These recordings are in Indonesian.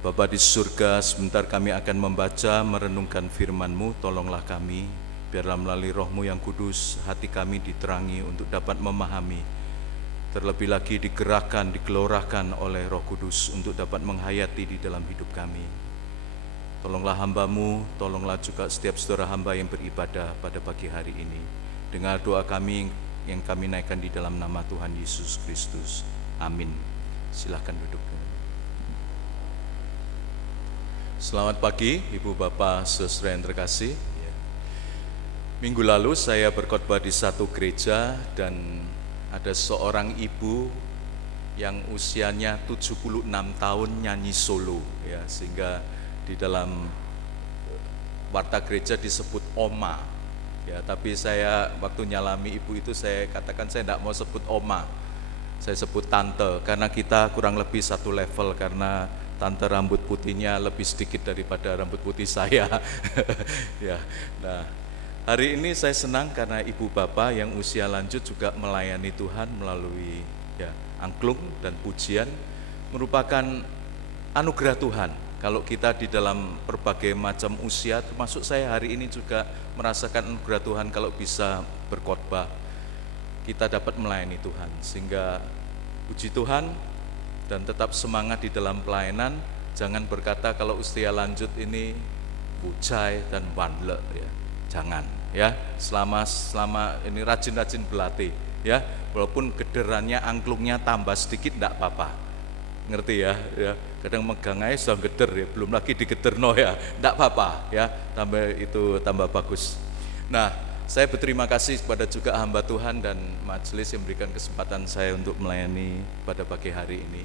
Bapa di surga, sebentar kami akan membaca, merenungkan firman-Mu, tolonglah kami, biarlah melalui Roh-Mu yang kudus, hati kami diterangi untuk dapat memahami, terlebih lagi digerakkan, digelorakan oleh Roh Kudus untuk dapat menghayati di dalam hidup kami. Tolonglah hamba-Mu, tolonglah juga setiap saudara hamba yang beribadah pada pagi hari ini. Dengar doa kami yang kami naikkan di dalam nama Tuhan Yesus Kristus. Amin. Silakan duduk. Selamat pagi Ibu Bapak Saudara yang terkasih. Minggu lalu saya berkhotbah di satu gereja dan ada seorang ibu yang usianya 76 tahun nyanyi solo ya, sehingga di dalam warta gereja disebut oma. Ya, tapi saya waktu nyalami ibu itu saya katakan saya tidak mau sebut oma. Saya sebut tante karena kita kurang lebih satu level, karena tante rambut putihnya lebih sedikit daripada rambut putih saya. Ya. Nah, hari ini saya senang karena ibu bapak yang usia lanjut juga melayani Tuhan melalui angklung dan pujian, merupakan anugerah Tuhan. Kalau kita di dalam berbagai macam usia, termasuk saya hari ini juga merasakan anugerah Tuhan kalau bisa berkhotbah. Kita dapat melayani Tuhan, sehingga puji Tuhan dan tetap semangat di dalam pelayanan. Jangan berkata kalau usia lanjut ini bucai dan wanle ya. Jangan ya. Selama ini rajin-rajin berlatih ya. Walaupun gederannya angklungnya tambah sedikit enggak apa-apa. Ngerti ya? Ya. Kadang megang aja sudah geder ya, belum lagi digederno ya. Enggak apa-apa ya. Tambah bagus. Nah, saya berterima kasih kepada juga hamba Tuhan dan majelis yang memberikan kesempatan saya untuk melayani pada pagi hari ini.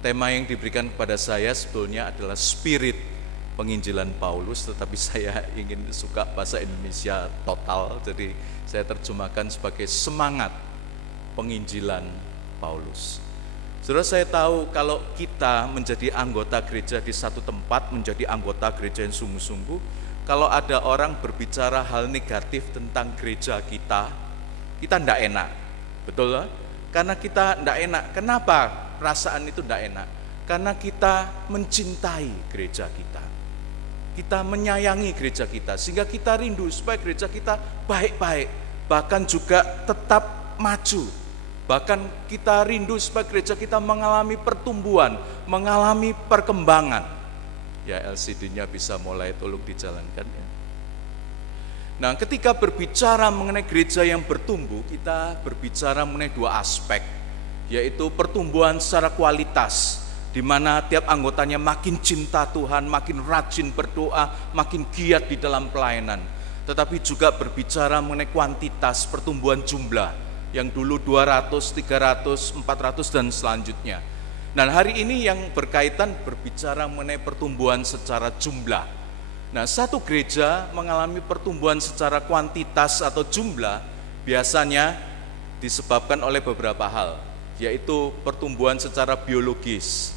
Tema yang diberikan kepada saya sebetulnya adalah spirit penginjilan Paulus, tetapi saya ingin suka bahasa Indonesia total, jadi saya terjemahkan sebagai semangat penginjilan Paulus. Saudara, saya tahu kalau kita menjadi anggota gereja di satu tempat, menjadi anggota gereja yang sungguh-sungguh, kalau ada orang berbicara hal negatif tentang gereja kita tidak enak, betul lah? Karena kita tidak enak. Kenapa perasaan itu tidak enak? Karena kita mencintai gereja kita. Kita menyayangi gereja kita, sehingga kita rindu supaya gereja kita baik-baik, bahkan juga tetap maju. Bahkan kita rindu supaya gereja kita mengalami pertumbuhan, mengalami perkembangan. Ya, LCD-nya bisa mulai tolong dijalankan ya. Nah, ketika berbicara mengenai gereja yang bertumbuh, kita berbicara mengenai dua aspek, yaitu pertumbuhan secara kualitas, di mana tiap anggotanya makin cinta Tuhan, makin rajin berdoa, makin giat di dalam pelayanan. Tetapi juga berbicara mengenai kuantitas, pertumbuhan jumlah, yang dulu 200, 300, 400 dan selanjutnya. Nah, hari ini yang berkaitan berbicara mengenai pertumbuhan secara jumlah. Nah, satu gereja mengalami pertumbuhan secara kuantitas atau jumlah biasanya disebabkan oleh beberapa hal, yaitu pertumbuhan secara biologis.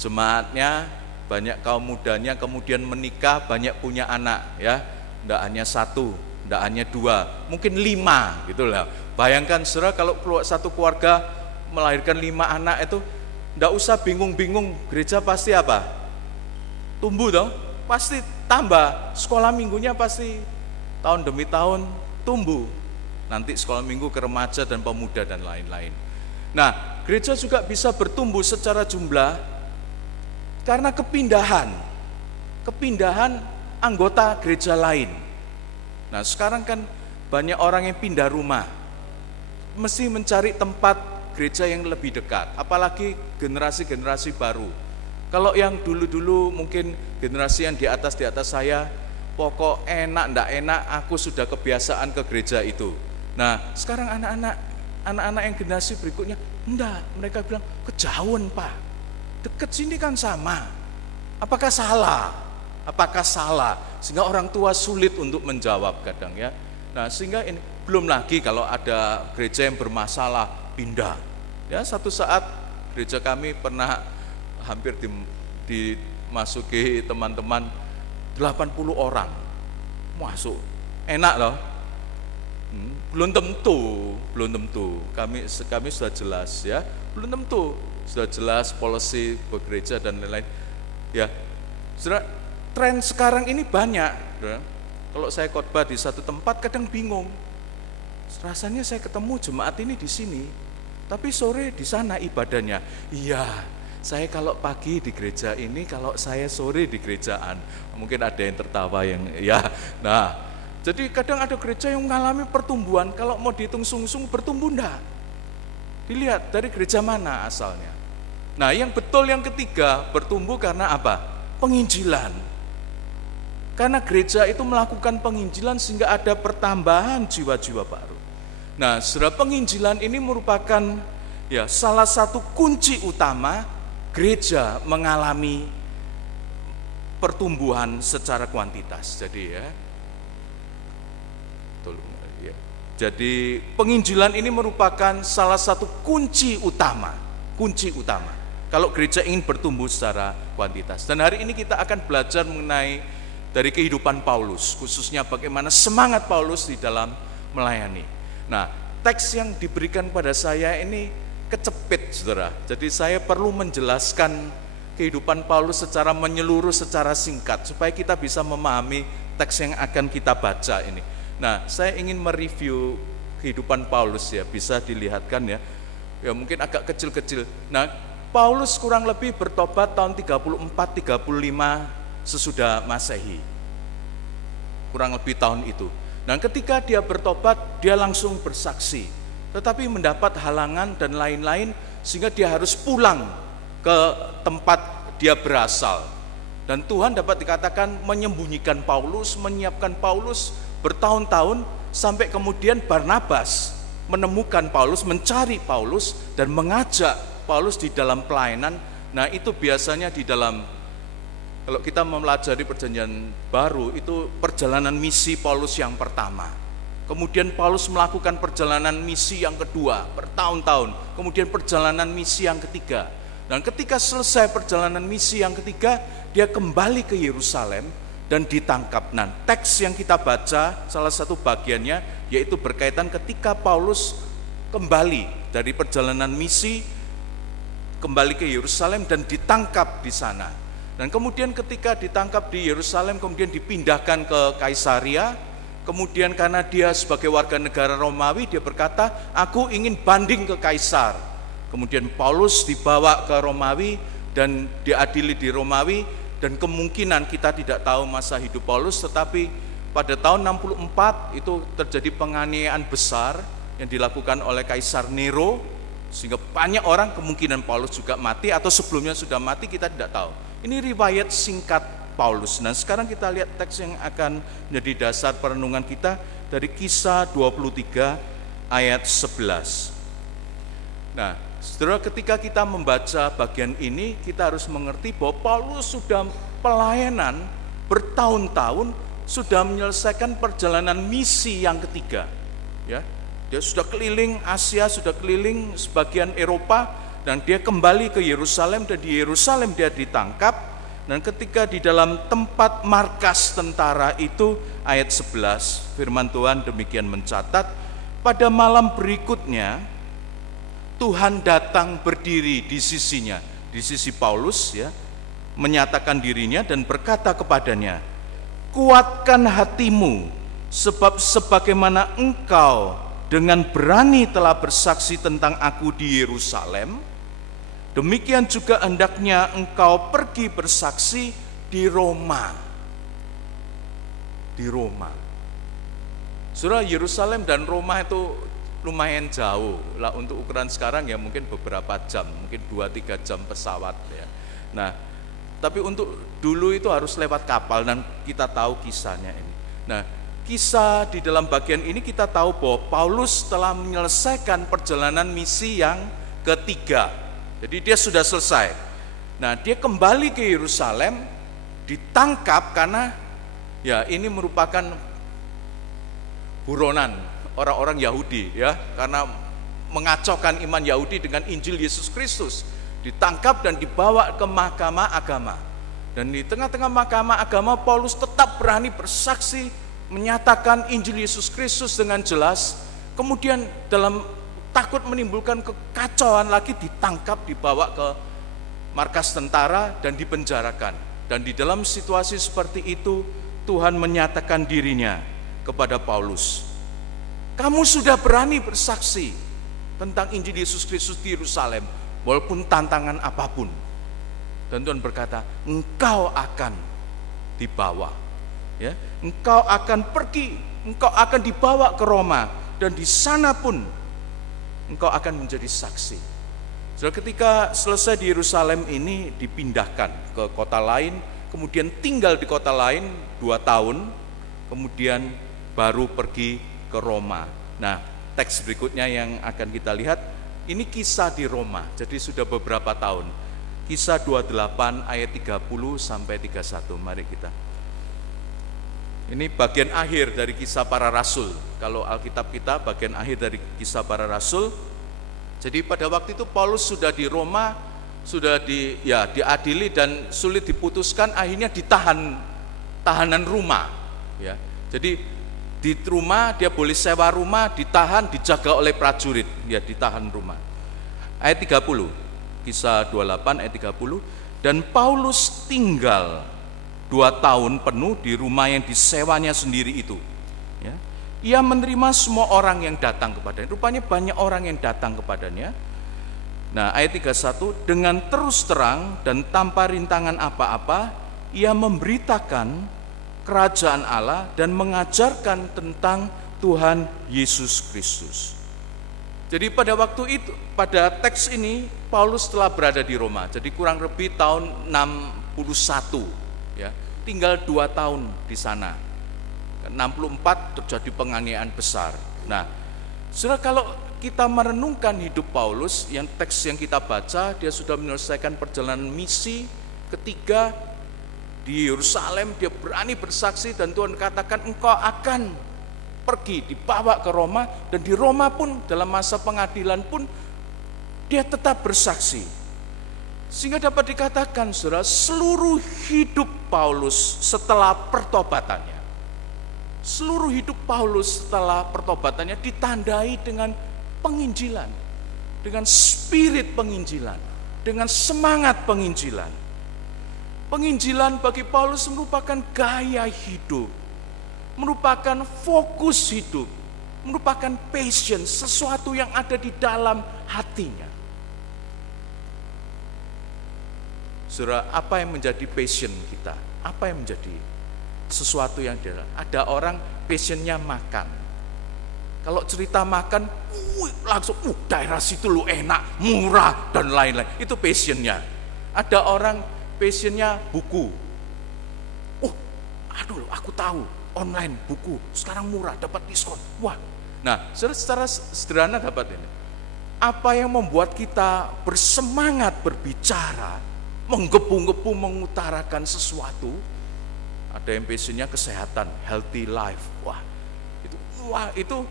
Jemaatnya banyak, kaum mudanya kemudian menikah, banyak punya anak ya. Tidak hanya satu, tidak hanya dua, mungkin 5 gitu lah. Bayangkan saudara, kalau satu keluarga melahirkan 5 anak itu, tidak usah bingung-bingung, gereja pasti apa? Tumbuh dong, pasti tambah. Sekolah minggunya pasti tahun demi tahun tumbuh. Nanti sekolah minggu ke remaja dan pemuda dan lain-lain. Nah, gereja juga bisa bertumbuh secara jumlah karena kepindahan anggota gereja lain. Nah, sekarang kan banyak orang yang pindah rumah, mesti mencari tempat gereja yang lebih dekat, apalagi generasi-generasi baru. Kalau yang dulu-dulu mungkin generasi yang di atas saya, pokok enak ndak enak, aku sudah kebiasaan ke gereja itu. Nah, sekarang anak-anak yang generasi berikutnya, enggak, mereka bilang kejauhan Pak, deket sini kan sama. Apakah salah? Sehingga orang tua sulit untuk menjawab kadang ya. Nah, sehingga ini belum lagi kalau ada gereja yang bermasalah, pindah. Ya, satu saat gereja kami pernah hampir dimasuki teman-teman 80 orang masuk. Enak loh. Belum tentu. Kami sudah jelas ya. Belum tentu. Sudah jelas policy bergereja dan lain-lain. Ya, saudara, tren sekarang ini banyak. Saudara. Kalau saya khotbah di satu tempat kadang bingung. Rasanya saya ketemu jemaat ini di sini, tapi sore di sana ibadahnya. Iya, saya kalau pagi di gereja ini, kalau saya sore di gerejaan. Mungkin ada yang tertawa yang ya. Nah, jadi kadang ada gereja yang mengalami pertumbuhan, kalau mau dihitung sung-sung bertumbuh enggak. Dilihat dari gereja mana asalnya. Nah, yang betul yang ketiga, bertumbuh karena apa? Penginjilan. Karena gereja itu melakukan penginjilan sehingga ada pertambahan jiwa-jiwa baru. Nah, saudara, penginjilan ini merupakan ya salah satu kunci utama gereja mengalami pertumbuhan secara kuantitas. Jadi penginjilan ini merupakan salah satu kunci utama. Kalau gereja ingin bertumbuh secara kuantitas. Dan hari ini kita akan belajar mengenai dari kehidupan Paulus, khususnya bagaimana semangat Paulus di dalam melayani. Nah, teks yang diberikan pada saya ini kecepit, saudara. Jadi saya perlu menjelaskan kehidupan Paulus secara menyeluruh, secara singkat, supaya kita bisa memahami teks yang akan kita baca ini. Nah, saya ingin mereview kehidupan Paulus ya, bisa dilihatkan ya. Ya mungkin agak kecil-kecil. Nah, Paulus kurang lebih bertobat tahun 34-35 sesudah Masehi, kurang lebih tahun itu. Dan ketika dia bertobat, dia langsung bersaksi, tetapi mendapat halangan dan lain-lain, sehingga dia harus pulang ke tempat dia berasal. Dan Tuhan dapat dikatakan menyembunyikan Paulus, menyiapkan Paulus bertahun-tahun, sampai kemudian Barnabas menemukan Paulus, mencari Paulus, dan mengajak Paulus di dalam pelayanan. Nah, itu biasanya di dalam, kalau kita mempelajari perjanjian baru, itu perjalanan misi Paulus yang pertama. Kemudian Paulus melakukan perjalanan misi yang kedua, bertahun-tahun. Kemudian perjalanan misi yang ketiga. Dan ketika selesai perjalanan misi yang ketiga, dia kembali ke Yerusalem dan ditangkap. Nah, teks yang kita baca, salah satu bagiannya, yaitu berkaitan ketika Paulus kembali dari perjalanan misi, kembali ke Yerusalem dan ditangkap di sana. Dan kemudian ketika ditangkap di Yerusalem, kemudian dipindahkan ke Kaisaria. Kemudian karena dia sebagai warga negara Romawi, dia berkata, aku ingin banding ke Kaisar. Kemudian Paulus dibawa ke Romawi dan diadili di Romawi. Dan kemungkinan kita tidak tahu masa hidup Paulus, tetapi pada tahun 64 itu terjadi penganiayaan besar yang dilakukan oleh Kaisar Nero, sehingga banyak orang, kemungkinan Paulus juga mati atau sebelumnya sudah mati, kita tidak tahu. Ini riwayat singkat Paulus. Nah, sekarang kita lihat teks yang akan menjadi dasar perenungan kita dari Kisah 23 ayat 11. Nah, saudara, ketika kita membaca bagian ini, kita harus mengerti bahwa Paulus sudah pelayanan bertahun-tahun, sudah menyelesaikan perjalanan misi yang ketiga. Ya, dia sudah keliling Asia, sudah keliling sebagian Eropa, dan dia kembali ke Yerusalem, dan di Yerusalem dia ditangkap. Dan ketika di dalam tempat markas tentara itu, ayat 11, firman Tuhan demikian mencatat, pada malam berikutnya Tuhan datang berdiri di sisinya, di sisi Paulus ya, menyatakan dirinya dan berkata kepadanya, kuatkan hatimu, sebab sebagaimana engkau dengan berani telah bersaksi tentang aku di Yerusalem, demikian juga hendaknya engkau pergi bersaksi di Roma. Di Roma. Saudara, Yerusalem dan Roma itu lumayan jauh lah untuk ukuran sekarang ya, mungkin beberapa jam, mungkin 2-3 jam pesawat ya. Nah, tapi untuk dulu itu harus lewat kapal, dan kita tahu kisahnya ini. Nah, kisah di dalam bagian ini kita tahu bahwa Paulus telah menyelesaikan perjalanan misi yang ketiga. Jadi dia sudah selesai. Nah, dia kembali ke Yerusalem, ditangkap karena ya ini merupakan buronan orang-orang Yahudi ya, karena mengacaukan iman Yahudi dengan Injil Yesus Kristus. Ditangkap dan dibawa ke mahkamah agama. Dan di tengah-tengah mahkamah agama, Paulus tetap berani bersaksi, menyatakan Injil Yesus Kristus dengan jelas. Kemudian dalam takut menimbulkan kekacauan lagi, ditangkap, dibawa ke markas tentara dan dipenjarakan. Dan di dalam situasi seperti itu, Tuhan menyatakan dirinya kepada Paulus. Kamu sudah berani bersaksi tentang Injil Yesus Kristus di Yerusalem, walaupun tantangan apapun. Dan Tuhan berkata, engkau akan dibawa. Ya, engkau akan pergi, engkau akan dibawa ke Roma, dan di sana pun engkau akan menjadi saksi. Saudara, ketika selesai di Yerusalem ini dipindahkan ke kota lain, kemudian tinggal di kota lain 2 tahun, kemudian baru pergi ke Roma. Nah, teks berikutnya yang akan kita lihat, ini kisah di Roma, jadi sudah beberapa tahun. Kisah 28 ayat 30 sampai 31, mari kita. Ini bagian akhir dari kisah para rasul. Kalau Alkitab kita bagian akhir dari kisah para rasul. Jadi pada waktu itu Paulus sudah di Roma, sudah diadili dan sulit diputuskan, akhirnya ditahan, tahanan rumah. Ya, jadi di rumah dia boleh sewa rumah, ditahan, dijaga oleh prajurit, ya ditahan rumah. Ayat 30, kisah 28 ayat 30, dan Paulus tinggal 2 tahun penuh di rumah yang disewanya sendiri itu. Ya. Ia menerima semua orang yang datang kepadanya. Rupanya banyak orang yang datang kepadanya. Nah, ayat 31, dengan terus terang dan tanpa rintangan apa-apa, ia memberitakan kerajaan Allah dan mengajarkan tentang Tuhan Yesus Kristus. Jadi pada waktu itu, pada teks ini, Paulus telah berada di Roma. Jadi kurang lebih tahun 61, ya, tinggal 2 tahun di sana. 64 terjadi penganiayaan besar. Nah, saudara, kalau kita merenungkan hidup Paulus, yang teks yang kita baca, dia sudah menyelesaikan perjalanan misi ketiga di Yerusalem, dia berani bersaksi dan Tuhan katakan engkau akan pergi, dibawa ke Roma, dan di Roma pun dalam masa pengadilan pun dia tetap bersaksi. Sehingga dapat dikatakan, saudara, seluruh hidup Paulus setelah pertobatannya, seluruh hidup Paulus setelah pertobatannya ditandai dengan penginjilan, dengan spirit penginjilan, dengan semangat penginjilan. Penginjilan bagi Paulus merupakan gaya hidup, merupakan fokus hidup, merupakan passion, sesuatu yang ada di dalam hatinya. Saudara, apa yang menjadi passion kita? Apa yang menjadi sesuatu yang ada orang passionnya makan. Kalau cerita makan, langsung daerah situ lu enak, murah dan lain-lain. Itu passionnya. Ada orang passionnya buku. Aduh, aku tahu online buku sekarang murah, dapat diskon. Wah, nah secara sederhana dapat ini. Apa yang membuat kita bersemangat berbicara, menggebu-gebu mengutarakan sesuatu? Ada yang passionnya kesehatan, healthy life. Itu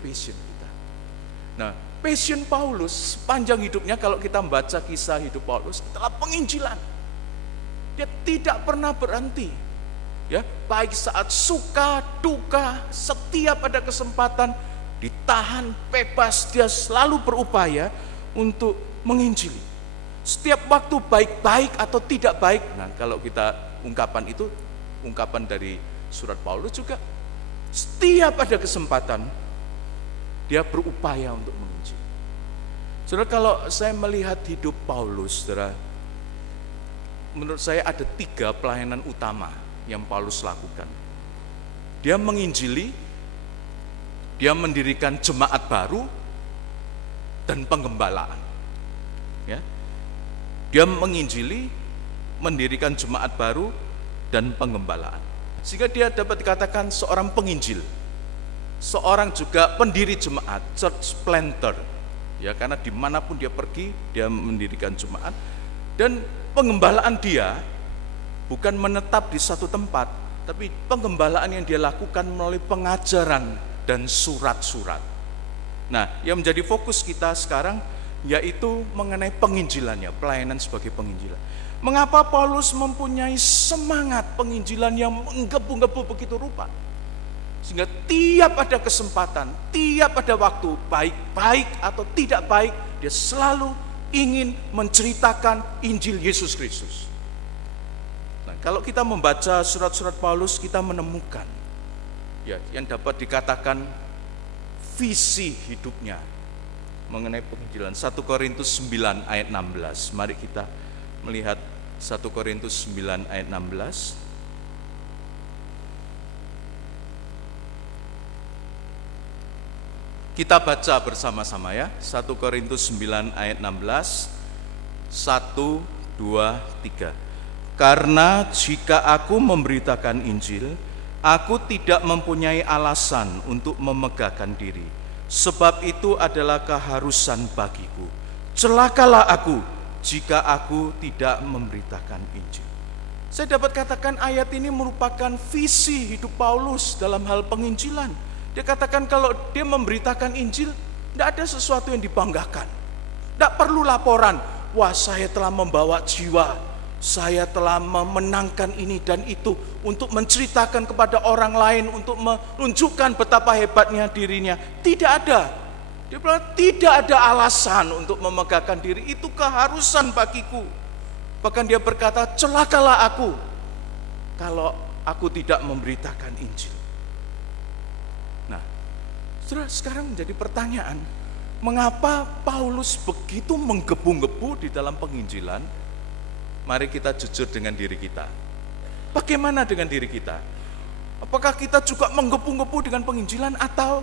passion kita. Nah, passion Paulus sepanjang hidupnya, kalau kita membaca kisah hidup Paulus, adalah penginjilan. Dia tidak pernah berhenti. Ya, baik saat suka, duka, setiap ada kesempatan, ditahan, bebas, dia selalu berupaya untuk menginjili. Setiap waktu baik-baik atau tidak baik. Nah, kalau kita ungkapan itu, ungkapan dari surat Paulus juga, setiap ada kesempatan, dia berupaya untuk menginjili. Saudara, kalau saya melihat hidup Paulus, saudara, menurut saya ada 3 pelayanan utama yang Paulus lakukan. Dia menginjili, dia mendirikan jemaat baru, dan penggembalaan. Ya, dia menginjili, mendirikan jemaat baru, dan penggembalaan. Sehingga dia dapat dikatakan seorang penginjil, seorang juga pendiri jemaat, church planter. Ya, karena dimanapun dia pergi, dia mendirikan jemaat. Dan penggembalaan dia bukan menetap di satu tempat, tapi penggembalaan yang dia lakukan melalui pengajaran dan surat-surat. Nah, yang menjadi fokus kita sekarang yaitu mengenai penginjilannya, pelayanan sebagai penginjilan. Mengapa Paulus mempunyai semangat penginjilan yang menggebu-gebu begitu rupa? Sehingga tiap ada kesempatan, tiap ada waktu, baik-baik atau tidak baik, dia selalu ingin menceritakan Injil Yesus Kristus. Nah, kalau kita membaca surat-surat Paulus, kita menemukan ya yang dapat dikatakan visi hidupnya mengenai penginjilan. 1 Korintus 9 ayat 16. Mari kita melihat 1 Korintus 9 ayat 16. Kita baca bersama-sama ya. 1 Korintus 9 ayat 16. 1, 2, 3. Karena jika aku memberitakan Injil, aku tidak mempunyai alasan untuk memegahkan diri. Sebab itu adalah keharusan bagiku. Celakalah aku jika aku tidak memberitakan Injil. Saya dapat katakan ayat ini merupakan visi hidup Paulus dalam hal penginjilan. Dia katakan kalau dia memberitakan Injil, tidak ada sesuatu yang dibanggakan. Tidak perlu laporan, wah saya telah membawa jiwa, saya telah memenangkan ini dan itu, untuk menceritakan kepada orang lain, untuk menunjukkan betapa hebatnya dirinya. Tidak ada. Dia bilang tidak ada alasan untuk memegahkan diri, itu keharusan bagiku. Bahkan dia berkata, celakalah aku kalau aku tidak memberitakan Injil. Nah, saudara, sekarang menjadi pertanyaan, mengapa Paulus begitu menggebu-gebu di dalam penginjilan? Mari kita jujur dengan diri kita. Bagaimana dengan diri kita? Apakah kita juga menggebu-gebu dengan penginjilan atau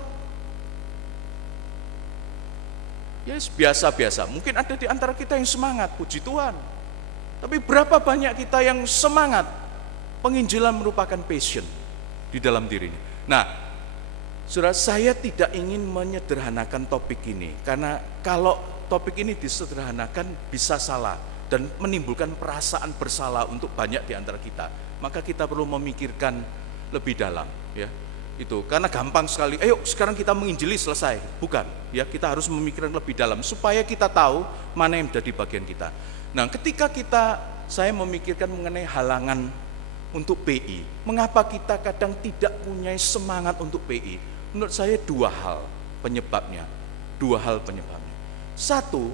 yes, biasa-biasa? Mungkin ada di antara kita yang semangat, puji Tuhan. Tapi berapa banyak kita yang semangat? Penginjilan merupakan passion di dalam dirinya. Nah, saudara, saya tidak ingin menyederhanakan topik ini, karena kalau topik ini disederhanakan bisa salah dan menimbulkan perasaan bersalah untuk banyak di antara kita. Maka kita perlu memikirkan lebih dalam, ya. Itu karena gampang sekali. Ayo sekarang kita menginjili selesai. Bukan, ya, kita harus memikirkan lebih dalam supaya kita tahu mana yang menjadi bagian kita. Nah, ketika saya memikirkan mengenai halangan untuk PI, mengapa kita kadang tidak punya semangat untuk PI? Menurut saya dua hal penyebabnya. Satu,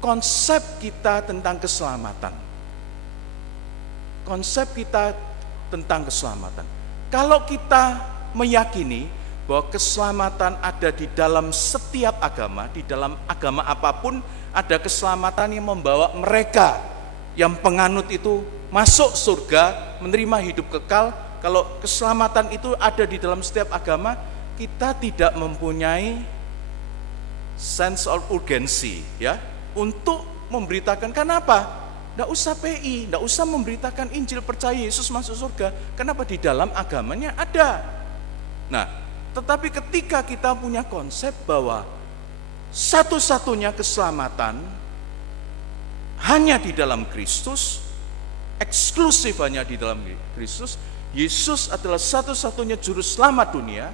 konsep kita tentang keselamatan. Kalau kita meyakini bahwa keselamatan ada di dalam setiap agama, di dalam agama apapun ada keselamatan yang membawa mereka yang penganut itu masuk surga, menerima hidup kekal. Kalau keselamatan itu ada di dalam setiap agama, kita tidak mempunyai sense of urgency, ya, untuk memberitakan. Kenapa? Tidak usah PI, tidak usah memberitakan Injil, percaya Yesus masuk surga. Kenapa? Di dalam agamanya ada. Nah, tetapi ketika kita punya konsep bahwa satu-satunya keselamatan hanya di dalam Kristus, eksklusif hanya di dalam Kristus, Yesus adalah satu-satunya juru selamat dunia,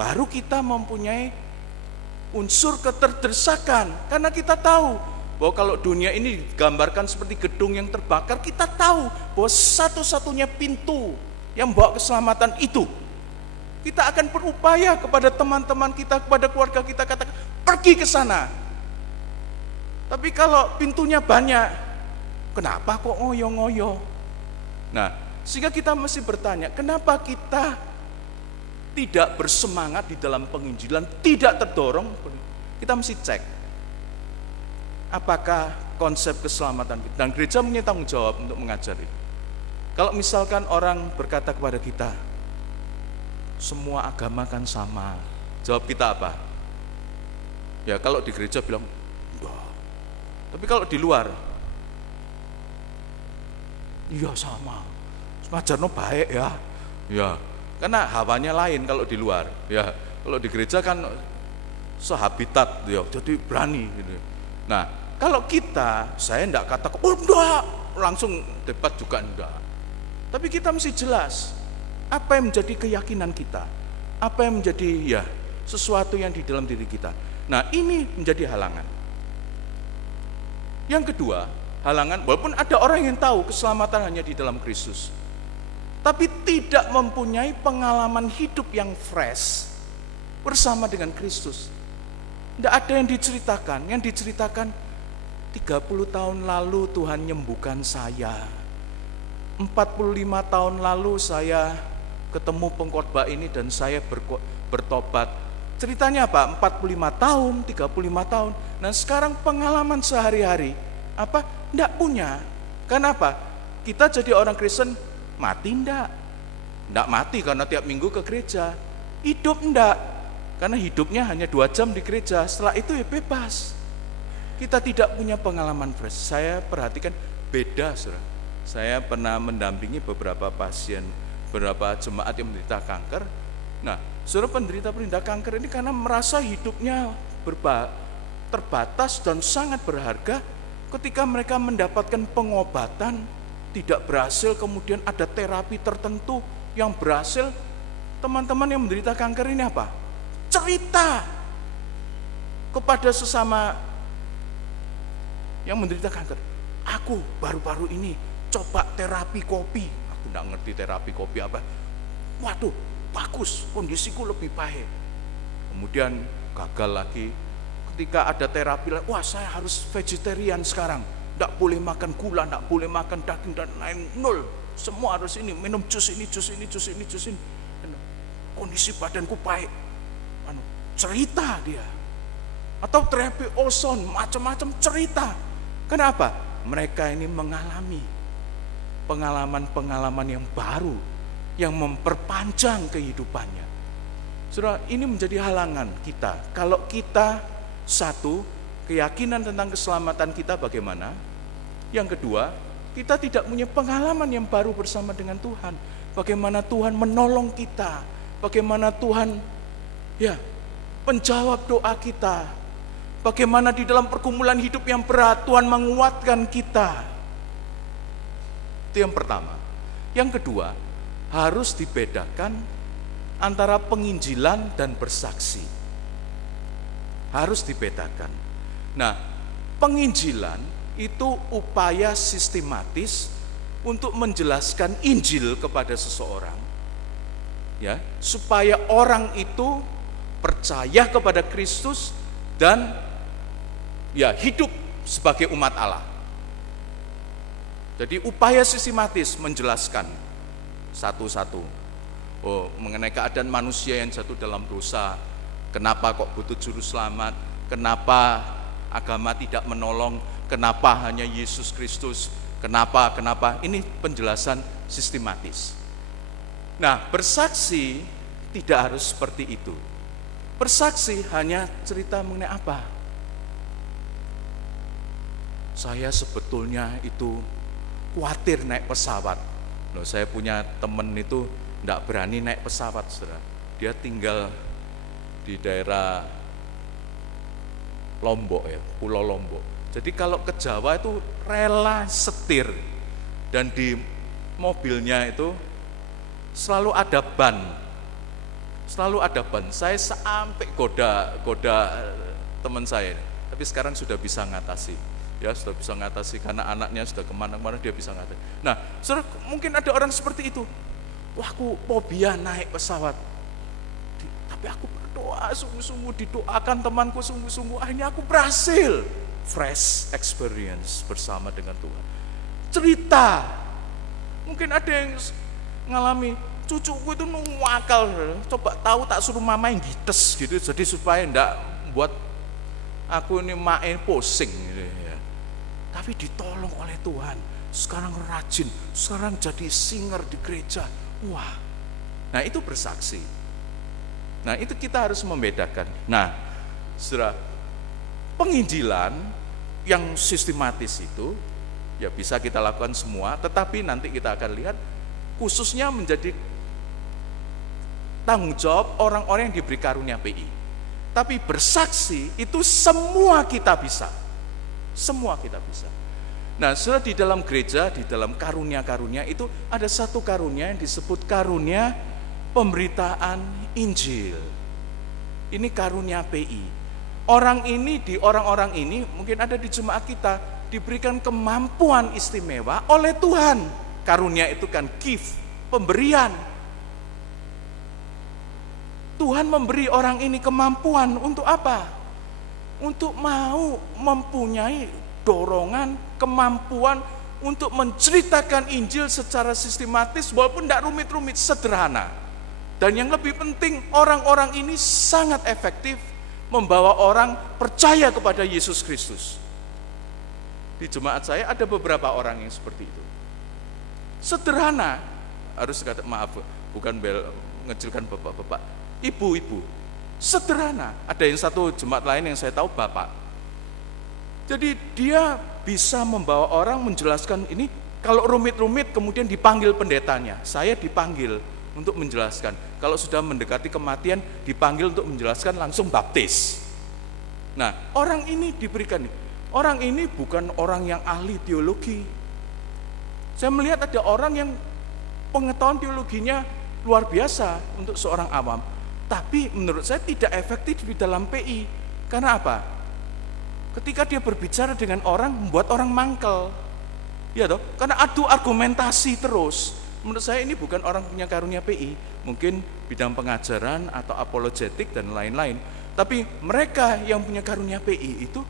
baru kita mempunyai unsur keterdesakan. Karena kita tahu bahwa kalau dunia ini digambarkan seperti gedung yang terbakar, kita tahu bahwa satu-satunya pintu yang membawa keselamatan itu. Kita akan berupaya kepada teman-teman kita, kepada keluarga kita, katakan pergi ke sana. Tapi kalau pintunya banyak, kenapa kok ngoyo-ngoyo? Nah, sehingga kita mesti bertanya, kenapa kita tidak bersemangat di dalam penginjilan, tidak terdorong? Kita mesti cek, apakah konsep keselamatan kita, dan gereja punya tanggung jawab untuk mengajari. Kalau misalkan orang berkata kepada kita, semua agama kan sama, jawab kita apa? Ya, kalau di gereja bilang, enggak. Tapi kalau di luar, iya sama, ngajarno baik ya, ya. Karena hawanya lain kalau di luar, ya. Kalau di gereja kan sehabitat, ya, jadi berani gitu. Nah, kalau kita, saya enggak kata, oh enggak, langsung debat juga enggak. Tapi kita mesti jelas, apa yang menjadi keyakinan kita, apa yang menjadi ya sesuatu yang di dalam diri kita. Nah, ini menjadi halangan. Yang kedua, halangan, walaupun ada orang yang tahu keselamatan hanya di dalam Kristus, tapi tidak mempunyai pengalaman hidup yang fresh bersama dengan Kristus. Tidak ada yang diceritakan 30 tahun lalu Tuhan nyembuhkan saya. 45 tahun lalu saya ketemu pengkhotbah ini dan saya bertobat. Ceritanya apa? 45 tahun, 35 tahun. Nah sekarang pengalaman sehari-hari, apa? Enggak punya. Kenapa? Kita jadi orang Kristen, mati enggak? Enggak mati karena tiap minggu ke gereja. Hidup enggak? Karena hidupnya hanya 2 jam di gereja, setelah itu ya bebas. Kita tidak punya pengalaman fresh. Saya perhatikan beda, saudara. Saya pernah mendampingi beberapa pasien, beberapa jemaat yang menderita kanker. Nah, saudara, penderita kanker ini karena merasa hidupnya terbatas dan sangat berharga, ketika mereka mendapatkan pengobatan tidak berhasil, kemudian ada terapi tertentu yang berhasil, teman-teman yang menderita kanker ini apa? Cerita kepada sesama yang menderita kanker. Aku baru-baru ini coba terapi kopi. Aku enggak ngerti terapi kopi apa. Waduh, bagus, kondisiku lebih baik. Kemudian gagal lagi. Ketika ada terapi, wah saya harus vegetarian sekarang. Enggak boleh makan gula, enggak boleh makan daging dan lain, nol. Semua harus ini, minum jus ini. Kondisi badanku baik. Cerita dia. Atau terapi ozon, macam-macam cerita. Kenapa? Mereka ini mengalami pengalaman-pengalaman yang baru, yang memperpanjang kehidupannya. Saudara, ini menjadi halangan kita. Kalau kita, satu, keyakinan tentang keselamatan kita bagaimana? Yang kedua, kita tidak punya pengalaman yang baru bersama dengan Tuhan. Bagaimana Tuhan menolong kita, bagaimana Tuhan menjawab doa kita. Bagaimana di dalam pergumulan hidup yang berat Tuhan menguatkan kita. Itu yang pertama. Yang kedua, harus dibedakan antara penginjilan dan bersaksi. Harus dibedakan. Nah, penginjilan itu upaya sistematis untuk menjelaskan Injil kepada seseorang, ya, supaya orang itu percaya kepada Kristus dan hidup sebagai umat Allah. Jadi upaya sistematis menjelaskan satu-satu. Mengenai keadaan manusia yang jatuh dalam dosa, kenapa kok butuh juru selamat, kenapa agama tidak menolong, kenapa hanya Yesus Kristus, kenapa, ini penjelasan sistematis. Nah, bersaksi tidak harus seperti itu. Bersaksi hanya cerita mengenai apa? Saya sebetulnya itu khawatir naik pesawat. Loh, saya punya temen itu enggak berani naik pesawat, saudara. Dia tinggal di daerah Lombok ya, Pulau Lombok. Jadi kalau ke Jawa itu rela setir, dan di mobilnya itu selalu ada ban. Saya sampai goda teman saya, tapi sekarang sudah bisa ngatasi. Ya, sudah bisa ngatasi karena anaknya sudah kemana-mana, dia bisa ngatasi. Nah, saudara, mungkin ada orang seperti itu. Wah, aku fobia naik pesawat. Tapi aku berdoa sungguh-sungguh, didoakan temanku sungguh-sungguh, akhirnya aku berhasil. Fresh experience bersama dengan Tuhan. Cerita. Mungkin ada yang ngalami, cucuku itu nuwakal, coba tahu tak suruh mama yang gites gitu, jadi supaya enggak buat aku ini main pusing gitu ya. Tapi ditolong oleh Tuhan, sekarang rajin, sekarang jadi singer di gereja. Wah, nah itu bersaksi. Nah itu kita harus membedakan. Nah, saudara, penginjilan yang sistematis itu ya bisa kita lakukan semua, tetapi nanti kita akan lihat khususnya menjadi tanggung jawab orang-orang yang diberi karunia PI. Tapi bersaksi itu semua kita bisa. Semua kita bisa. Nah, saudara, di dalam gereja, di dalam karunia-karunia itu ada satu karunia yang disebut karunia pemberitaan Injil. Ini karunia PI. Orang-orang ini mungkin ada di jemaat kita diberikan kemampuan istimewa oleh Tuhan. Karunia itu kan gift, pemberian. Tuhan memberi orang ini kemampuan untuk apa? Untuk mau mempunyai dorongan, kemampuan untuk menceritakan Injil secara sistematis walaupun tidak rumit-rumit, sederhana. Dan yang lebih penting, orang-orang ini sangat efektif membawa orang percaya kepada Yesus Kristus. Di jemaat saya ada beberapa orang yang seperti itu. Sederhana, harus kata maaf, bukan ngecilkan bapak-bapak, ibu-ibu. Sederhana, ada yang satu jemaat lain yang saya tahu bapak. Jadi dia bisa membawa orang menjelaskan ini, kalau rumit-rumit kemudian dipanggil pendetanya. Saya dipanggil untuk menjelaskan. Kalau sudah mendekati kematian dipanggil untuk menjelaskan, langsung baptis. Nah, orang ini diberikan, orang ini bukan orang yang ahli teologi. Saya melihat ada orang yang pengetahuan teologinya luar biasa untuk seorang awam. Tapi menurut saya tidak efektif di dalam PI. Karena apa? Ketika dia berbicara dengan orang, membuat orang mangkel. Ya toh? Karena adu argumentasi terus. Menurut saya ini bukan orang punya karunia PI. Mungkin bidang pengajaran atau apologetik dan lain-lain. Tapi mereka yang punya karunia PI itu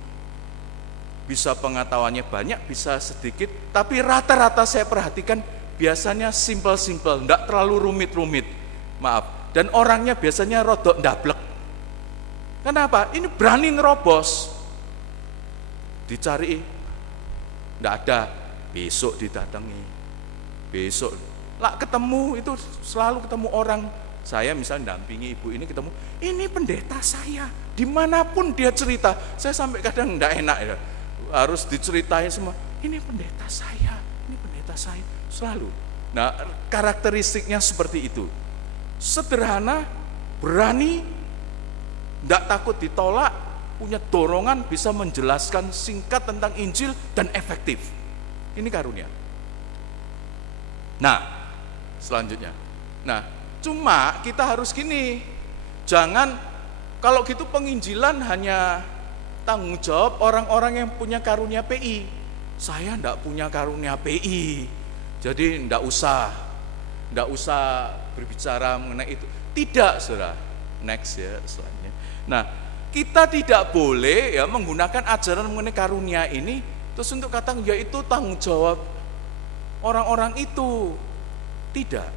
bisa pengetahuannya banyak, bisa sedikit. Tapi rata-rata saya perhatikan biasanya simple-simple, tidak terlalu rumit-rumit. Maaf. Dan orangnya biasanya rodok ndablek. Kenapa? Ini berani nerobos. Dicari, tidak ada. Besok didatangi. Besok. Lah ketemu, itu selalu ketemu orang. Saya misalnya dampingi ibu ini ketemu, ini pendeta saya. Dimanapun dia cerita, saya sampai kadang tidak enak ya. Harus diceritain semua. Ini pendeta saya, ini pendeta saya. Selalu. Nah, karakteristiknya seperti itu. Sederhana, berani, tidak takut ditolak, punya dorongan, bisa menjelaskan singkat tentang Injil dan efektif. Ini karunia. Nah, selanjutnya. Nah, cuma kita harus gini, jangan kalau gitu penginjilan hanya tanggung jawab orang-orang yang punya karunia PI. Saya tidak punya karunia PI, jadi tidak usah berbicara mengenai itu. Tidak, saudara. Next ya, selanjutnya. Nah, kita tidak boleh ya menggunakan ajaran mengenai karunia ini terus untuk katakan ya itu tanggung jawab orang-orang itu. Tidak.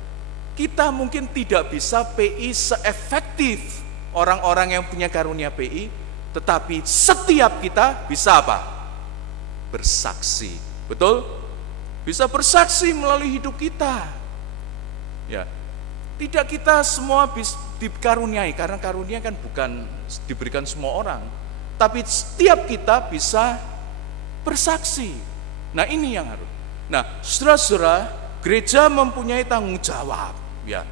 Kita mungkin tidak bisa PI seefektif orang-orang yang punya karunia PI, tetapi setiap kita bisa apa? Bersaksi. Betul? Bisa bersaksi melalui hidup kita. Ya. Tidak kita semua dikaruniai, karena karunia kan bukan diberikan semua orang. Tapi setiap kita bisa bersaksi. Nah, ini yang harus. Nah, saudara-saudara, gereja mempunyai tanggung jawab, ya.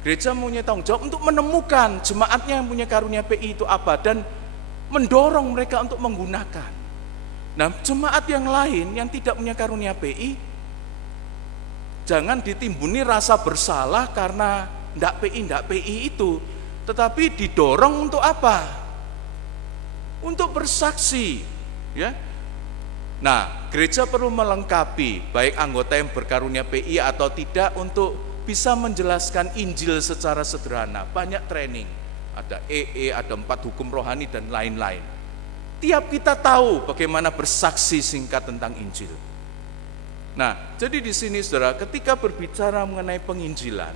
Gereja mempunyai tanggung jawab untuk menemukan jemaatnya yang punya karunia PI itu apa dan mendorong mereka untuk menggunakan. Nah, jemaat yang lain yang tidak punya karunia PI, jangan ditimbuni rasa bersalah karena ndak PI itu, tetapi didorong untuk apa? Untuk bersaksi, ya. Nah, gereja perlu melengkapi baik anggota yang berkarunia PI atau tidak untuk bisa menjelaskan Injil secara sederhana. Banyak training, ada ada 4 hukum rohani dan lain-lain. Tiap kita tahu bagaimana bersaksi singkat tentang Injil. Nah, jadi di sini saudara, ketika berbicara mengenai penginjilan,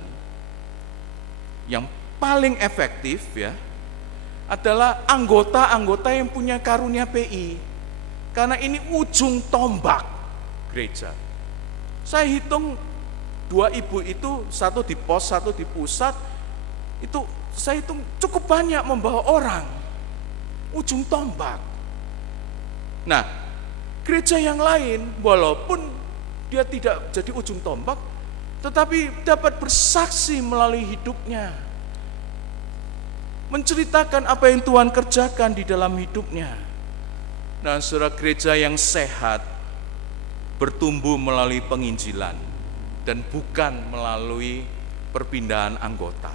yang paling efektif ya adalah anggota-anggota yang punya karunia PI. Karena ini ujung tombak gereja. Saya hitung 2 ibu itu, satu di pos, satu di pusat, itu saya hitung cukup banyak membawa orang. Ujung tombak. Nah, gereja yang lain walaupun dia tidak jadi ujung tombak, tetapi dapat bersaksi melalui hidupnya. Menceritakan apa yang Tuhan kerjakan di dalam hidupnya. Nah, saudara, gereja yang sehat bertumbuh melalui penginjilan dan bukan melalui perpindahan anggota.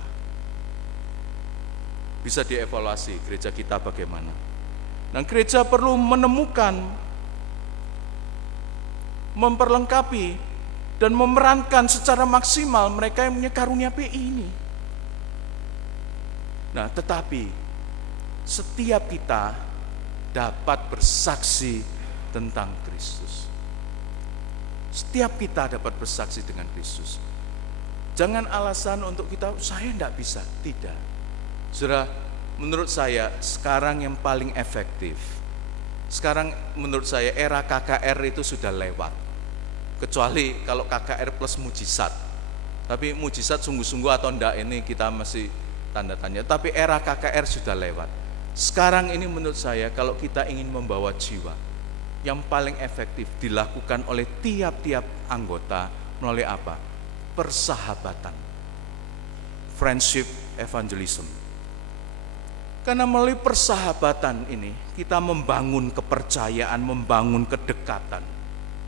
Bisa dievaluasi gereja kita bagaimana. Nah, gereja perlu menemukan, memperlengkapi, dan memerankan secara maksimal mereka yang punya karunia PI ini. Nah, tetapi setiap kita dapat bersaksi tentang Kristus. Setiap kita dapat bersaksi dengan Kristus. Jangan alasan untuk kita, saya tidak bisa. Tidak. Saudara, menurut saya sekarang yang paling efektif, sekarang menurut saya era KKR itu sudah lewat. Kecuali kalau KKR plus mujizat. Tapi mujizat sungguh-sungguh atau enggak ini kita masih tanda tanya. Tapi era KKR sudah lewat. Sekarang ini menurut saya kalau kita ingin membawa jiwa, yang paling efektif dilakukan oleh tiap-tiap anggota melalui apa? Persahabatan. Friendship evangelism. Karena melalui persahabatan ini kita membangun kepercayaan, membangun kedekatan,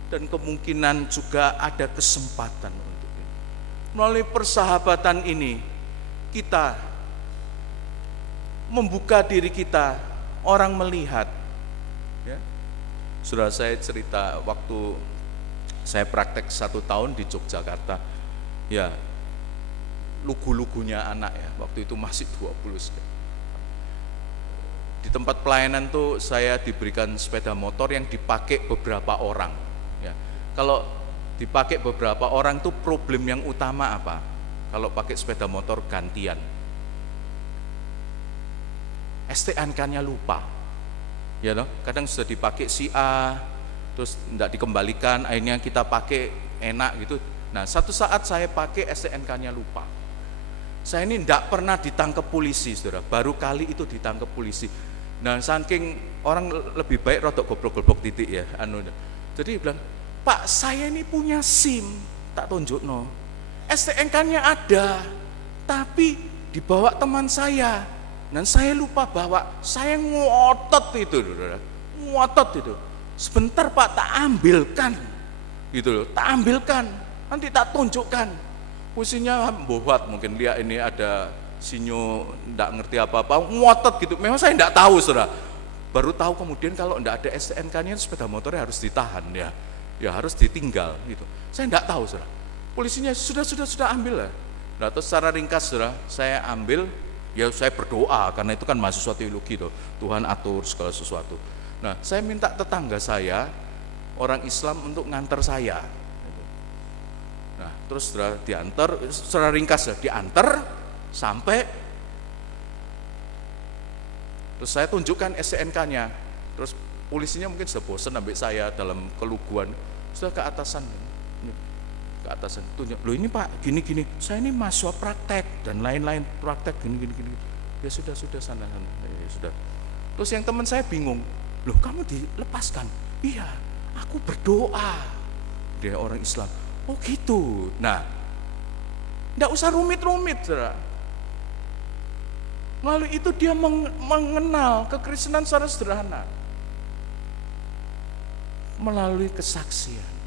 dan kemungkinan juga ada kesempatan untuk ini. Melalui persahabatan ini kita membuka diri kita, orang melihat. Ya. Sudah saya cerita waktu saya praktek 1 tahun di Yogyakarta, ya lugu-lugunya anak ya, waktu itu masih 20 sekali. Di tempat pelayanan tuh saya diberikan sepeda motor yang dipakai beberapa orang. Ya. Kalau dipakai beberapa orang tuh problem yang utama apa? Kalau pakai sepeda motor gantian. STNK-nya lupa, ya loh. Kadang sudah dipakai si A, terus tidak dikembalikan, akhirnya kita pakai enak gitu. Nah, satu saat saya pakai STNK-nya lupa. Saya ini tidak pernah ditangkap polisi, saudara. Baru kali itu ditangkap polisi. Nah, saking orang lebih baik rodok goblok-goblok titik ya, Jadi bilang, Pak, saya ini punya SIM, tak tunjuk no. STNK-nya ada, tapi dibawa teman saya. Dan saya lupa bawa, saya ngotot itu, ngotot itu. Sebentar Pak, tak ambilkan, gitu loh, tak ambilkan, nanti tak tunjukkan. Posisinya buat mungkin lihat ini ada sinyo, tidak ngerti apa-apa, ngotot gitu. Memang saya tidak tahu, saudara. Baru tahu kemudian kalau tidak ada STNK-nya sepeda motornya harus ditahan ya, ya harus ditinggal gitu. Saya tidak tahu, saudara. Polisinya sudah ambil lah. Nah, terus secara ringkas, saudara, saya ambil. Ya saya berdoa karena itu kan mahasiswa teologi tuh, Tuhan atur segala sesuatu. Nah, saya minta tetangga saya orang Islam untuk nganter saya. Nah, terus setelah diantar, secara ringkas ya, diantar sampai, terus saya tunjukkan STNK-nya. Terus polisinya mungkin sudah bosan ambil saya dalam keluguan, sudah ke atasan. Tunjuk, loh ini Pak, gini-gini, saya ini mahasiswa praktek dan lain-lain, praktek gini. Ya sudah sana, ya sudah. Terus yang teman saya bingung, loh kamu dilepaskan? Iya, aku berdoa. Dia orang Islam. Oh gitu. Nah, enggak usah rumit-rumit, saudara. Melalui itu dia mengenal kekristenan secara sederhana. Melalui kesaksian.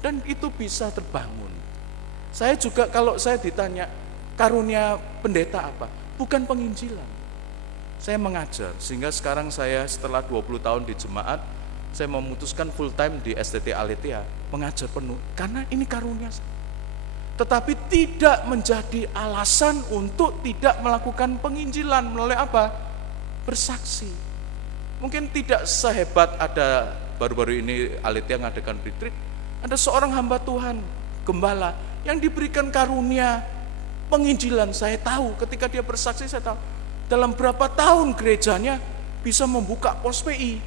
Dan itu bisa terbangun. Saya juga kalau saya ditanya karunia pendeta apa? Bukan penginjilan. Saya mengajar, sehingga sekarang saya setelah 20 tahun di jemaat, saya memutuskan full time di STT Aletheia, mengajar penuh, karena ini karunia. Tetapi tidak menjadi alasan untuk tidak melakukan penginjilan melalui apa? Bersaksi. Mungkin tidak sehebat ada baru-baru ini Aletheia mengadakan retreat, ada seorang hamba Tuhan, gembala, yang diberikan karunia penginjilan. Saya tahu ketika dia bersaksi, saya tahu dalam berapa tahun gerejanya bisa membuka pos PI.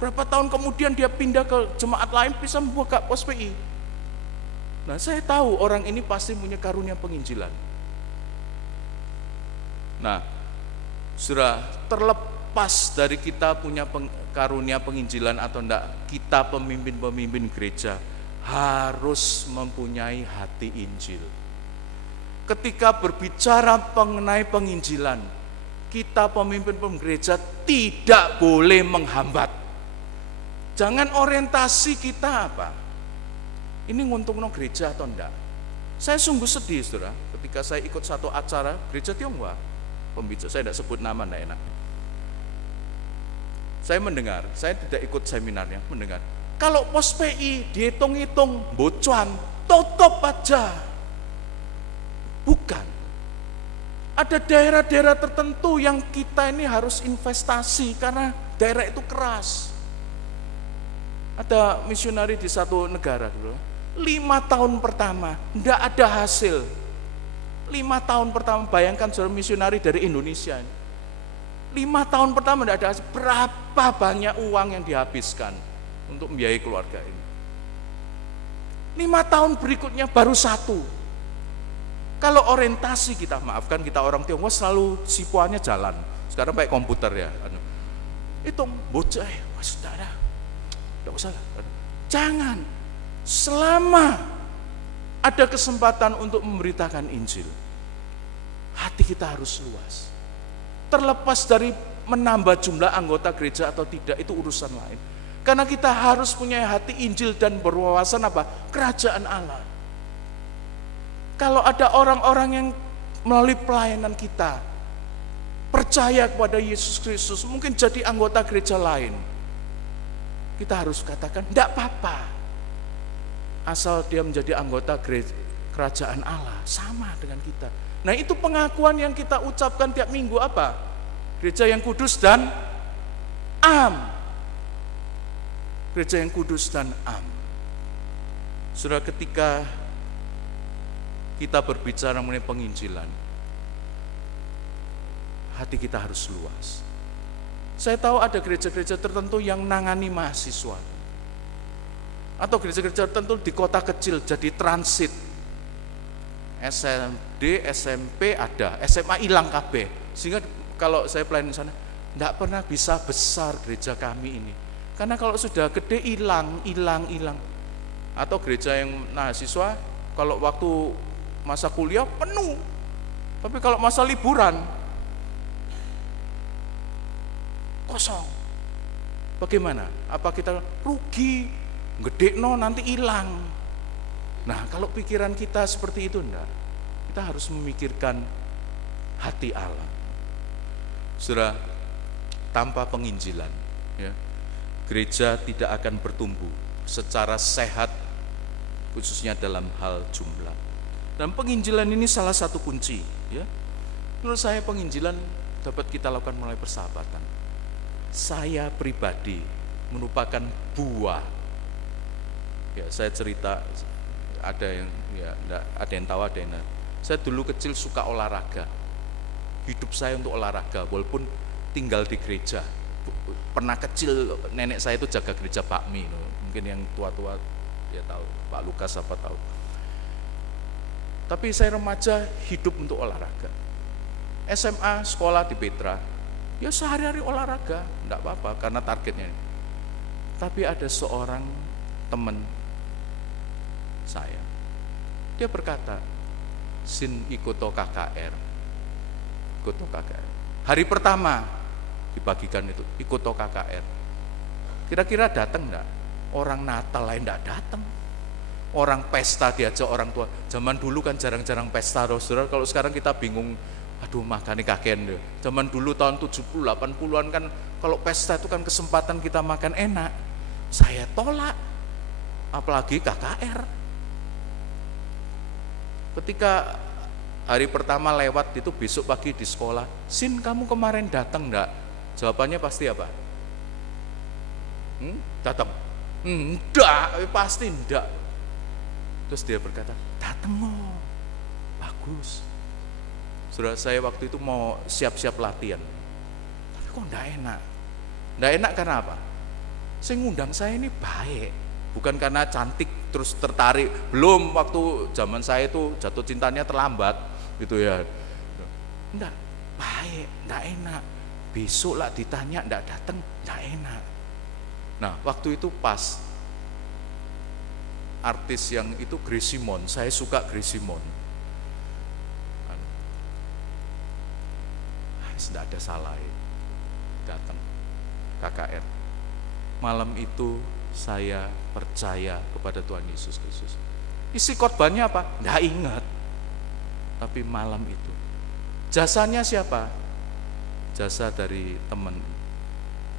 Berapa tahun kemudian dia pindah ke jemaat lain bisa membuka pos PI. Nah, saya tahu orang ini pasti punya karunia penginjilan. Nah, sudah terlepas dari kita punya karunia penginjilan atau enggak, kita pemimpin-pemimpin gereja harus mempunyai hati Injil. Ketika berbicara mengenai penginjilan, kita pemimpin gereja tidak boleh menghambat. Jangan orientasi kita apa? Ini nguntungno gereja atau enggak? Saya sungguh sedih, saudara, ketika saya ikut satu acara gereja Tionghoa, pembicara, saya tidak sebut nama, enggak enak. Saya mendengar, saya tidak ikut seminarnya, mendengar. Kalau pos PI dihitung-hitung, bocuan, tutup aja. Bukan. Ada daerah-daerah tertentu yang kita ini harus investasi karena daerah itu keras. Ada misionari di satu negara dulu, 5 tahun pertama enggak ada hasil. 5 tahun pertama, bayangkan saudara, misionari dari Indonesia. 5 tahun pertama enggak ada hasil. Berapa banyak uang yang dihabiskan untuk membiayai keluarga ini. 5 tahun berikutnya baru 1. Kalau orientasi kita, maafkan kita orang Tionghoa selalu sipuannya jalan. Sekarang pakai komputer ya. Hitung, bocah, saudara, tidak usah. Jangan, selama ada kesempatan untuk memberitakan Injil, hati kita harus luas. Terlepas dari menambah jumlah anggota gereja atau tidak, itu urusan lain. Karena kita harus punya hati Injil dan berwawasan apa? Kerajaan Allah. Kalau ada orang-orang yang melalui pelayanan kita percaya kepada Yesus Kristus, mungkin jadi anggota gereja lain, kita harus katakan, tidak apa-apa, asal dia menjadi anggota kerajaan Allah, sama dengan kita. Nah, itu pengakuan yang kita ucapkan tiap minggu apa? Gereja yang kudus dan am. Gereja yang kudus dan am. Saudara, ketika kita berbicara mengenai penginjilan, hati kita harus luas. Saya tahu ada gereja-gereja tertentu yang nangani mahasiswa, atau gereja-gereja tertentu di kota kecil jadi transit. SD, SMP ada, SMA hilang KB. Sehingga kalau saya pelayanan di sana, tidak pernah bisa besar gereja kami ini. Karena kalau sudah gede hilang. Atau gereja yang mahasiswa, kalau waktu masa kuliah penuh, tapi kalau masa liburan kosong. Bagaimana? Apa kita rugi? Gede nanti hilang. Nah, kalau pikiran kita seperti itu enggak. Kita harus memikirkan hati Allah. Saudara, tanpa penginjilan, ya, gereja tidak akan bertumbuh secara sehat, khususnya dalam hal jumlah. Dan penginjilan ini salah satu kunci, ya. Menurut saya penginjilan dapat kita lakukan melalui persahabatan. Saya pribadi merupakan buah. Ya, saya cerita, ada yang tahu, ada yang enggak. Saya dulu kecil suka olahraga. Hidup saya untuk olahraga, walaupun tinggal di gereja. Pernah kecil nenek saya itu jaga gereja bakmi. Mungkin yang tua-tua dia tahu, Pak Lukas apa tahu. Tapi saya remaja hidup untuk olahraga. SMA sekolah di Petra, ya sehari-hari olahraga, enggak apa-apa karena targetnya. Tapi ada seorang teman saya, dia berkata, "Sin ikuto KKR." Ikuto KKR. Hari pertama dibagikan itu, ikuto KKR. Kira-kira datang enggak? Orang Natal lain enggak datang. Orang pesta diajak orang tua. Zaman dulu kan jarang-jarang pesta, saudara. Kalau sekarang kita bingung, aduh makan kaken deh. Zaman dulu tahun 70, 80-an kan kalau pesta itu kan kesempatan kita makan enak. Saya tolak, apalagi KKR. Ketika hari pertama lewat itu, besok pagi di sekolah, "Sin, kamu kemarin datang enggak?" Jawabannya pasti apa? Datang? Enggak, pasti enggak. Terus dia berkata, "Datang loh, bagus." Saudara, saya waktu itu mau siap-siap latihan, tapi kok enggak enak. Enggak enak karena apa? Saya ngundang saya ini baik, bukan karena cantik terus tertarik. Belum, waktu zaman saya itu jatuh cintanya terlambat gitu ya. Enggak, baik, enggak enak. Besok lah ditanya enggak datang, enggak enak. Nah, waktu itu pas artis yang itu Grace Simon, saya suka Grace Simon. Tidak ada salah, datang KKR. Malam itu saya percaya kepada Tuhan Yesus Kristus. Isi khotbahnya apa? Nggak ingat. Tapi malam itu jasanya siapa? Jasa dari teman.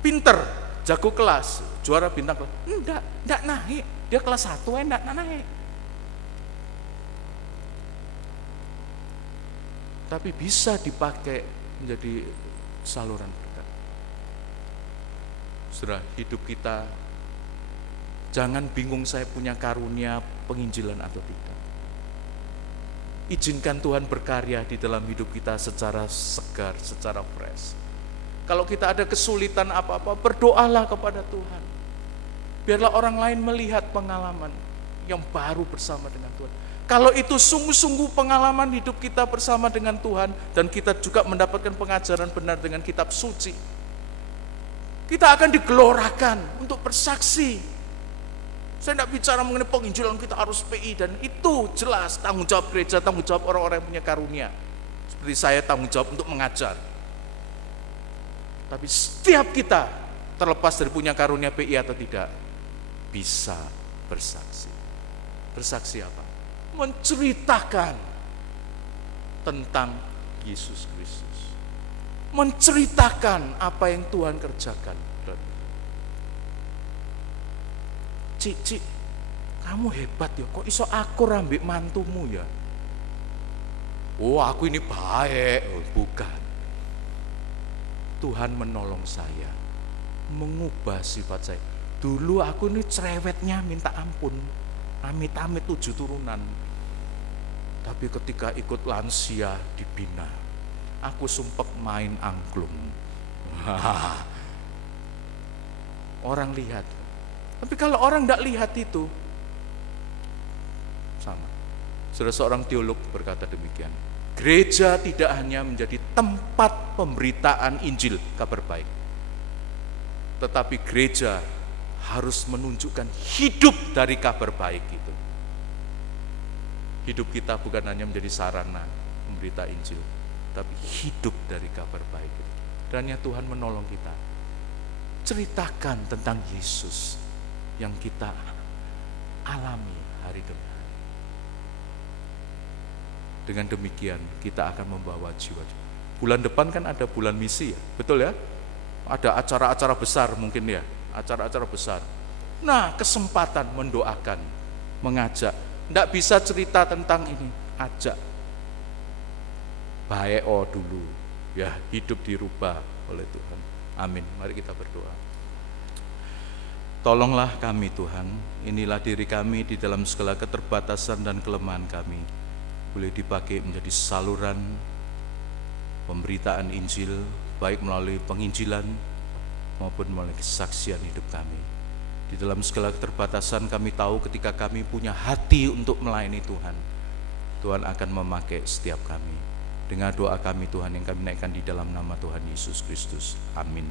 Pinter, jago kelas, juara bintang kelas. Enggak naik. Dia kelas 1 enggak naik. Tapi bisa dipakai menjadi saluran berkat. Saudara, hidup kita jangan bingung saya punya karunia penginjilan atau tidak. Izinkan Tuhan berkarya di dalam hidup kita secara segar, secara fresh. Kalau kita ada kesulitan apa-apa, berdoalah kepada Tuhan. Biarlah orang lain melihat pengalaman yang baru bersama dengan Tuhan. Kalau itu sungguh-sungguh pengalaman hidup kita bersama dengan Tuhan, dan kita juga mendapatkan pengajaran benar dengan kitab suci, kita akan digelorakan untuk bersaksi. Saya tidak bicara mengenai penginjilan kita harus PI, dan itu jelas tanggung jawab gereja, tanggung jawab orang-orang yang punya karunia. Seperti saya tanggung jawab untuk mengajar. Tapi setiap kita, terlepas dari punya karunia PI atau tidak, bisa bersaksi. Bersaksi apa? Menceritakan tentang Yesus Kristus. Menceritakan apa yang Tuhan kerjakan. Cik, kamu hebat ya, kok iso akur ambek mantumu ya? Oh, aku ini baik. Oh, bukan. Tuhan menolong saya, mengubah sifat saya. Dulu aku ini cerewetnya minta ampun, amit-amit 7 turunan. Tapi ketika ikut lansia dibina, aku sumpek main angklung. Orang lihat. Tapi kalau orang tidak lihat itu, sama. Saudara, seorang teolog berkata demikian. Gereja tidak hanya menjadi tempat pemberitaan Injil, kabar baik. Tetapi gereja harus menunjukkan hidup dari kabar baik itu. Hidup kita bukan hanya menjadi sarana memberita Injil, tapi hidup dari kabar baik itu. Dan ya, Tuhan menolong kita. Ceritakan tentang Yesus yang kita alami hari demi hari. Dengan demikian kita akan membawa jiwa-jiwa. Bulan depan kan ada bulan misi ya, betul ya? Ada acara-acara besar mungkin ya, acara-acara besar. Nah, kesempatan mendoakan, mengajak. Tidak bisa cerita tentang ini, ajak. Baik dulu, ya, hidup dirubah oleh Tuhan. Amin. Mari kita berdoa. Tolonglah kami Tuhan, inilah diri kami di dalam segala keterbatasan dan kelemahan kami. Boleh dipakai menjadi saluran pemberitaan Injil, baik melalui penginjilan maupun melalui kesaksian hidup kami. Di dalam segala keterbatasan kami tahu ketika kami punya hati untuk melayani Tuhan, Tuhan akan memakai setiap kami. Dengar doa kami Tuhan yang kami naikkan di dalam nama Tuhan Yesus Kristus. Amin.